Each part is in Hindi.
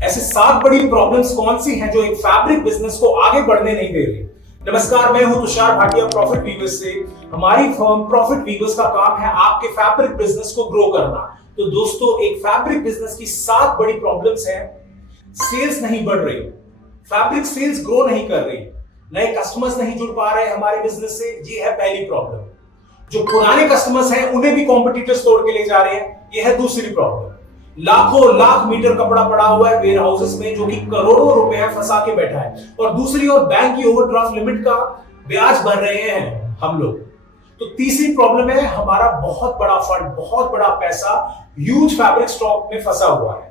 ऐसे 7 बड़ी प्रॉब्लम्स कौन सी हैं जो एक फैब्रिक बिजनेस को आगे बढ़ने नहीं दे रही। नमस्कार, मैं हूं तुषार भाटिया प्रॉफिट वीवर्स से। हमारी फर्म प्रॉफिट वीवर्स का काम है आपके फैब्रिक बिजनेस को ग्रो करना। तो दोस्तों, एक फैब्रिक बिजनेस की 7 बड़ी प्रॉब्लम्स हैं। सेल्स नहीं बढ़ रही, फैब्रिक सेल्स ग्रो नहीं कर रही, नए कस्टमर्स नहीं जुड़ पा रहे हमारे बिजनेस से, ये है पहली प्रॉब्लम। जो पुराने कस्टमर्स हैं उन्हें भी कॉम्पिटिटर्स तोड़ के ले जा रहे हैं, ये है दूसरी प्रॉब्लम। लाखों लाख मीटर कपड़ा पड़ा हुआ है वेयर हाउसेस में जो कि करोड़ों रुपए फंसा के बैठा है, और दूसरी ओर बैंक की ओवरड्राफ्ट लिमिट का ब्याज भर रहे हैं हम लोग। तो तीसरी प्रॉब्लम है हमारा बहुत बड़ा फंड, बहुत बड़ा पैसा ह्यूज फैब्रिक स्टॉक में फंसा हुआ है।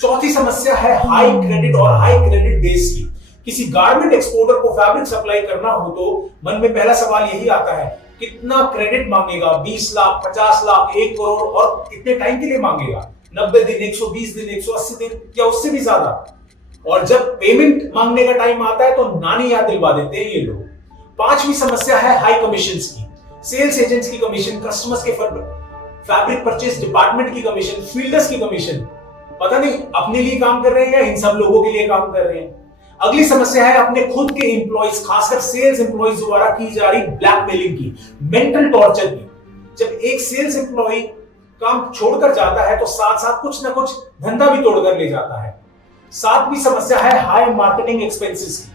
चौथी समस्या है हाई क्रेडिट और हाई क्रेडिट डेज की। किसी गारमेंट एक्सपोर्टर को फैब्रिक सप्लाई करना हो तो मन में पहला सवाल यही आता है, कितना क्रेडिट मांगेगा? 20 लाख, 50 लाख, 1 करोड़, और कितने टाइम के लिए मांगेगा? 90 दिन, 120 दिन, 180 दिन या उससे भी ज्यादा? और जब पेमेंट मांगने का टाइम आता है तो नानी याद दिलवा देते हैं ये लोग। पांचवी समस्या है हाई कमीशंस की। सेल्स एजेंट्स की कमीशन, कस्टमर्स के फैब्रिक परचेज डिपार्टमेंट की कमीशन, फील्डर्स की कमीशन। पता नहीं अपने लिए काम कर रहे हैं या इन सब लोगों के लिए काम कर रहे हैं। अगली समस्या है अपने खुद के एम्प्लॉइज, खासकर सेल्स एम्प्लॉइज द्वारा की जा रही ब्लैकमेलिंग की, मेंटल टॉर्चर की। जब एक सेल्स एम्प्लॉय काम छोड़कर जाता है तो साथ साथ कुछ ना कुछ धंधा भी तोड़कर ले जाता है। सातवीं समस्या है हाई मार्केटिंग एक्सपेंसेस की।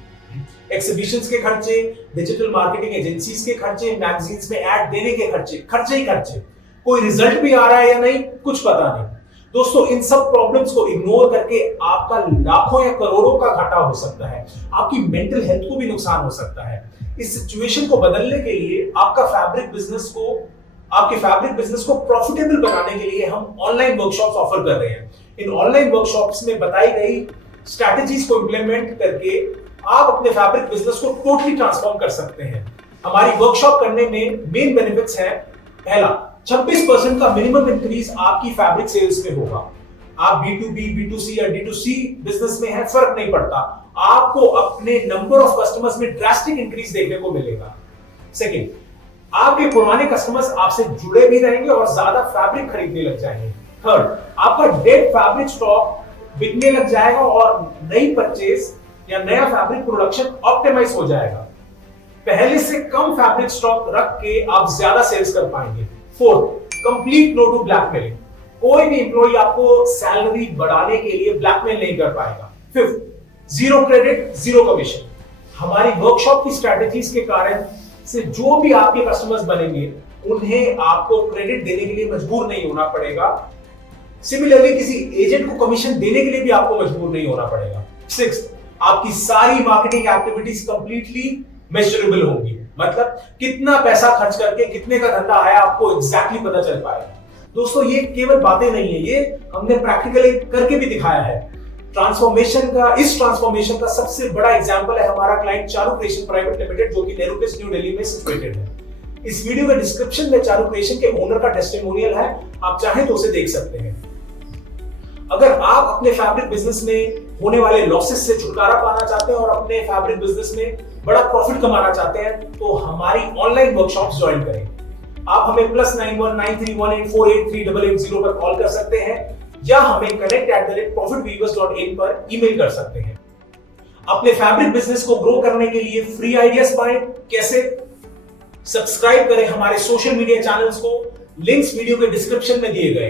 एक्सिबिशंस के खर्चे, डिजिटल मार्केटिंग एजेंसीज के खर्चे, मैगजीन्स में ऐड देने के खर्चे, खर्चे ही खर्चे। कोई रिजल्ट भी आ रहा है या नहीं, कुछ पता नहीं। दोस्तों, इन सब प्रॉब्लम्स को इग्नोर करके आपका लाखों या करोड़ों का घाटा हो सकता है, आपकी मेंटल हेल्थ को भी नुकसान हो सकता है। इस सिचुएशन को बदलने के लिए आपके फैब्रिक बिजनेस को प्रॉफिटेबल बनाने के लिए हम ऑनलाइन वर्कशॉप्स ऑफर कर रहे हैं। इन ऑनलाइन वर्कशॉप्स में बताई गई स्ट्रैटेजीज को इंप्लीमेंट करके आप अपने फैब्रिक बिजनेस को टोटली ट्रांसफॉर्म कर सकते हैं। हमारी वर्कशॉप करने में मेन बेनिफिट्स हैं। पहला, 26% का मिनिमम इंक्रीज आपकी फैब्रिक सेल्स में होगा। आप B2B, B2C या D2C बिजनेस में है, फर्क नहीं पड़ता, आपको अपने नंबर ऑफ कस्टमर्स में ड्रास्टिक इंक्रीज देखने को मिलेगा। सेकंड, आपके पुराने कस्टमर्स आपसे जुड़े भी रहेंगे और ज्यादा फैब्रिक खरीदने लग जाएंगे। थर्ड, आपका डेड फैब्रिक स्टॉक बिकने लग जाएगा और नई परचेज या नया फैब्रिक प्रोडक्शन ऑप्टिमाइज हो जाएगा। पहले से कम फैब्रिक स्टॉक रख के आप ज्यादा सेल्स कर पाएंगे। Fourth, complete no to blackmailing. कोई भी एम्प्लॉय आपको सैलरी बढ़ाने के लिए ब्लैकमेल नहीं कर पाएगा। Fifth, zero credit, zero commission. हमारी वर्कशॉप की स्ट्रैटेजीज के कारण से जो भी आपके कस्टमर्स बनेंगे उन्हें आपको क्रेडिट देने के लिए मजबूर नहीं होना पड़ेगा। सिमिलरली, किसी एजेंट को कमीशन देने के लिए भी आपको मजबूर नहीं होना पड़ेगा। सिक्स्थ, आपकी सारी मार्केटिंग एक्टिविटीज कंप्लीटली मेजरेबल होंगी, मतलब कितना पैसा खर्च करके कितने का धंधा आया आपको एग्जैक्टली पता चल पाएगा। दोस्तों, ये केवल बातें नहीं है, ये हमने प्रैक्टिकली करके भी दिखाया है। इस ट्रांसफॉर्मेशन का सबसे बड़ा एग्जांपल है हमारा client Charu creation private limited, जो कि नेहरू प्लेस न्यू दिल्ली में सिचुएटेड है। इस वीडियो के डिस्क्रिप्शन में चारू क्रिएशन के ओनर का टेस्टिमोनियल है, आप चाहें तो उसे देख सकते हैं। अगर आप अपने फैब्रिक बिजनेस में होने वाले लॉसेस से छुटकारा पाना चाहते हैं और अपने फैब्रिक बिजनेस में बड़ा प्रॉफिट कमाना चाहते हैं तो हमारी ऑनलाइन वर्कशॉप्स ज्वाइन करें। आप हमें +91 9318483880 पर कॉल कर सकते हैं या हमें connect@profitweavers.in पर ईमेल कर सकते हैं। अपने फैब्रिक बिजनेस को ग्रो करने के लिए फ्री आइडियाज पाएं। कैसे? सब्सक्राइब करें हमारे सोशल मीडिया चैनल्स को, लिंक्स वीडियो के डिस्क्रिप्शन में दिए गए हैं।